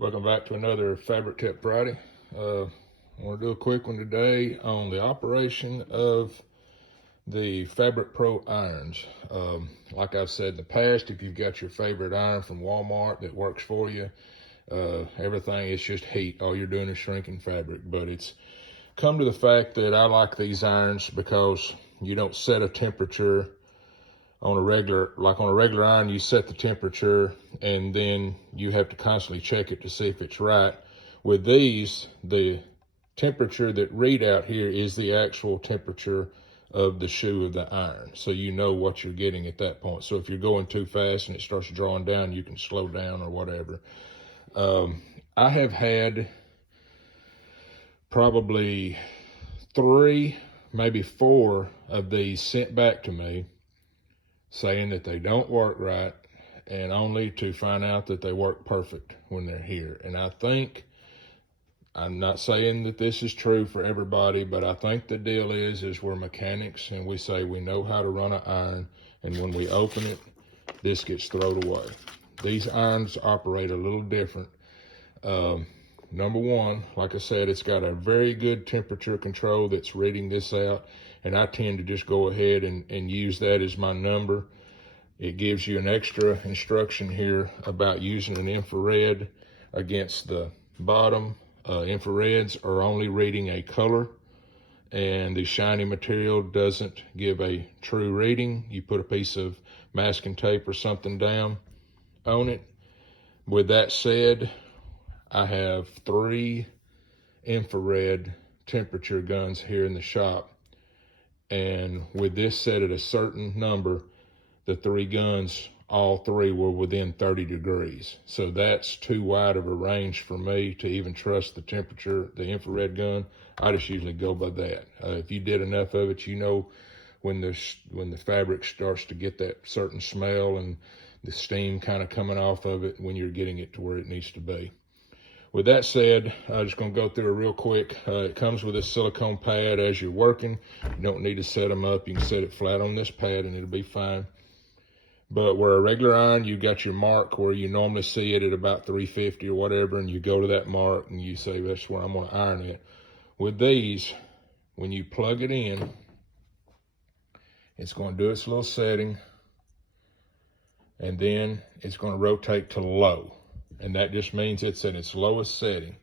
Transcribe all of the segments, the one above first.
Welcome back to another Fabric Tip Friday. I want to do a quick one today on the operation of the Fabric Pro irons. Like I've said in the past, if you've got your favorite iron from Walmart that works for you, everything is just heat. All you're doing is shrinking fabric. But it's come to the fact that I like these irons because you don't set a temperature on a regular iron. You set the temperature and then you have to constantly check it to see if it's right. With these, the temperature that read out here is the actual temperature of the shoe of the iron, so you know what you're getting at that point. So if you're going too fast and it starts drawing down, you can slow down or whatever. I have had probably 3, maybe 4 of these sent back to me saying that they don't work right, and only to find out that they work perfect when they're here. And I think, I'm not saying that this is true for everybody, but I think the deal is we're mechanics and we say we know how to run an iron, and when we open it, this gets thrown away. These irons operate a little different. Number one, like I said, it's got a very good temperature control that's reading this out, and I tend to just go ahead and use that as my number. It gives you an extra instruction here about using an infrared against the bottom. Infrareds are only reading a color, and the shiny material doesn't give a true reading. You put a piece of masking tape or something down on it. With that said, I have 3 infrared temperature guns here in the shop, and with this set at a certain number, the 3 guns, all 3 were within 30 degrees. So that's too wide of a range for me to even trust the temperature, the infrared gun. I just usually go by that. If you did enough of it, you know when the fabric starts to get that certain smell and the steam kind of coming off of it when you're getting it to where it needs to be. With that said, I'm just going to go through it real quick. It comes with this silicone pad as you're working. You don't need to set them up. You can set it flat on this pad and it'll be fine. But where a regular iron, you got your mark where you normally see it at about 350 or whatever, and you go to that mark and you say, that's where I'm going to iron it. With these, when you plug it in, it's going to do its little setting, and then it's going to rotate to low. And that just means it's at its lowest setting.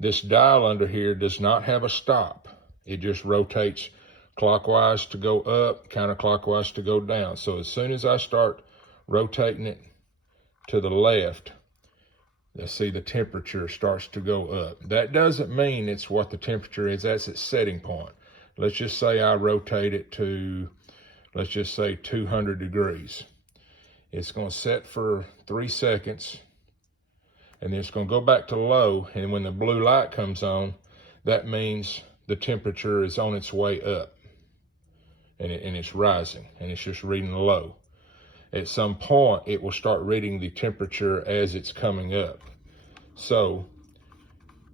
This dial under here does not have a stop. It just rotates clockwise to go up, counterclockwise to go down. So as soon as I start rotating it to the left, let's see, the temperature starts to go up. That doesn't mean it's what the temperature is. That's its setting point. Let's just say I rotate it to, let's just say 200 degrees. It's going to set for 3 seconds, and then it's going to go back to low. And when the blue light comes on, that means the temperature is on its way up, and it's rising, and it's just reading low. At some point, it will start reading the temperature as it's coming up. So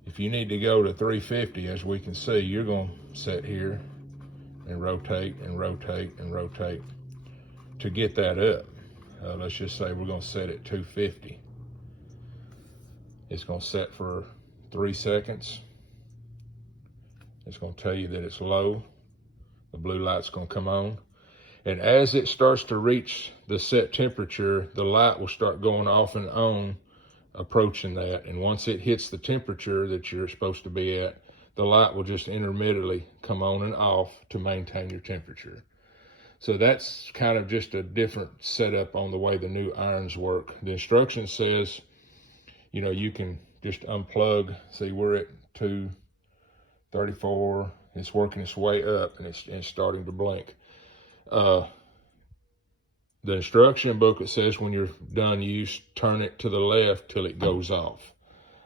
if you need to go to 350, as we can see, you're going to sit here and rotate and rotate and rotate to get that up. Let's just say we're going to set it 250. It's going to set for 3 seconds. It's going to tell you that it's low. The blue light's going to come on. And as it starts to reach the set temperature, the light will start going off and on, approaching that. And once it hits the temperature that you're supposed to be at, the light will just intermittently come on and off to maintain your temperature. So that's kind of just a different setup on the way the new irons work. The instruction says, you know, you can just unplug. See, we're at 234. It's working its way up, and it's starting to blink. The instruction booklet says when you're done, you turn it to the left till it goes off.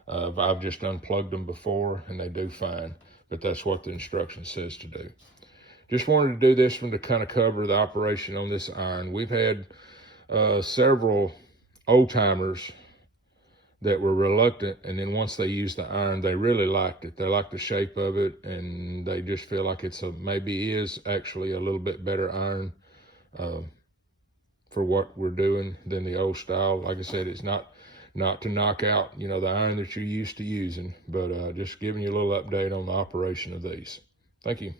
I've just unplugged them before, and they do fine, but that's what the instruction says to do. Just wanted to do this one to kind of cover the operation on this iron. We've had several old timers that were reluctant, and then once they used the iron, they really liked it. They like the shape of it, and they just feel like it's maybe is actually a little bit better iron for what we're doing than the old style. Like I said, it's not not to knock out, you know, the iron that you're used to using, but just giving you a little update on the operation of these. Thank you.